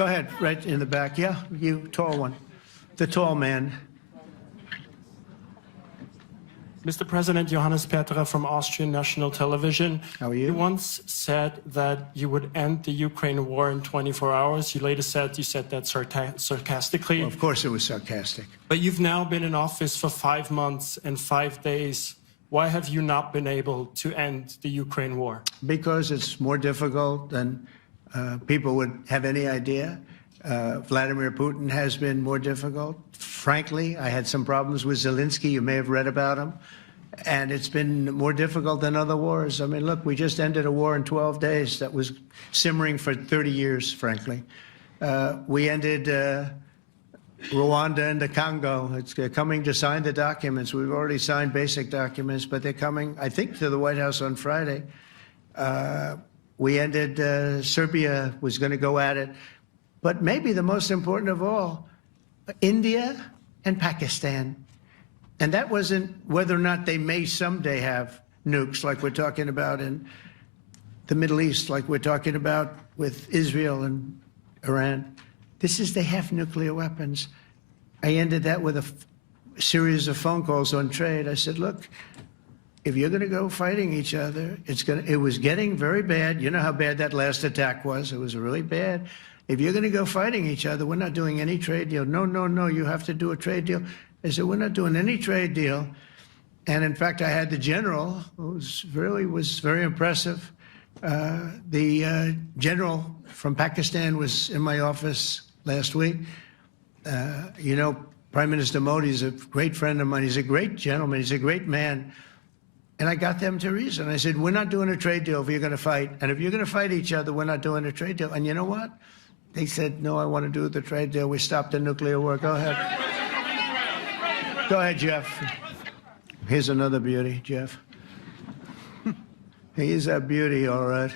Go ahead, right in the back. Yeah, you, tall one. The tall man. Mr. President, Johannes Petra from Austrian National Television. How are you? You once said that you would end the Ukraine war in 24 hours. You later said you said that sarcastically. Well, of course it was sarcastic. But you've now been in office for 5 months and 5 days. Why have you not been able to end the Ukraine war? Because it's more difficult than people would have any idea. Vladimir Putin has been more difficult. Frankly, I had some problems with Zelensky. You may have read about him. And it's been more difficult than other wars. I mean, look, we just ended a war in 12 days that was simmering for 30 years, frankly. We ended Rwanda and the Congo. It's coming to sign the documents. We've already signed basic documents, but they're coming, I think, to the White House on Friday. We ended, Serbia was going to go at it. But maybe the most important of all, India and Pakistan. And that wasn't whether or not they may someday have nukes like we're talking about in the Middle East, like we're talking about with Israel and Iran. This is they have nuclear weapons. I ended that with a series of phone calls on trade. I said, look, if you're going to go fighting each other, it was getting very bad. You know how bad that last attack was. It was really bad. If you're going to go fighting each other, we're not doing any trade deal. No, no, no, you have to do a trade deal. I said, we're not doing any trade deal. And in fact, I had the general, who was very impressive. The general from Pakistan was in my office last week. You know, Prime Minister Modi is a great friend of mine. He's a great gentleman. He's a great man. And I got them to reason. I said, we're not doing a trade deal if you're going to fight. And if you're going to fight each other, we're not doing a trade deal. And you know what? They said, no, I want to do the trade deal. We stopped the nuclear war. Go ahead. Go ahead, Jeff. Here's another beauty, Jeff. He's a beauty, all right.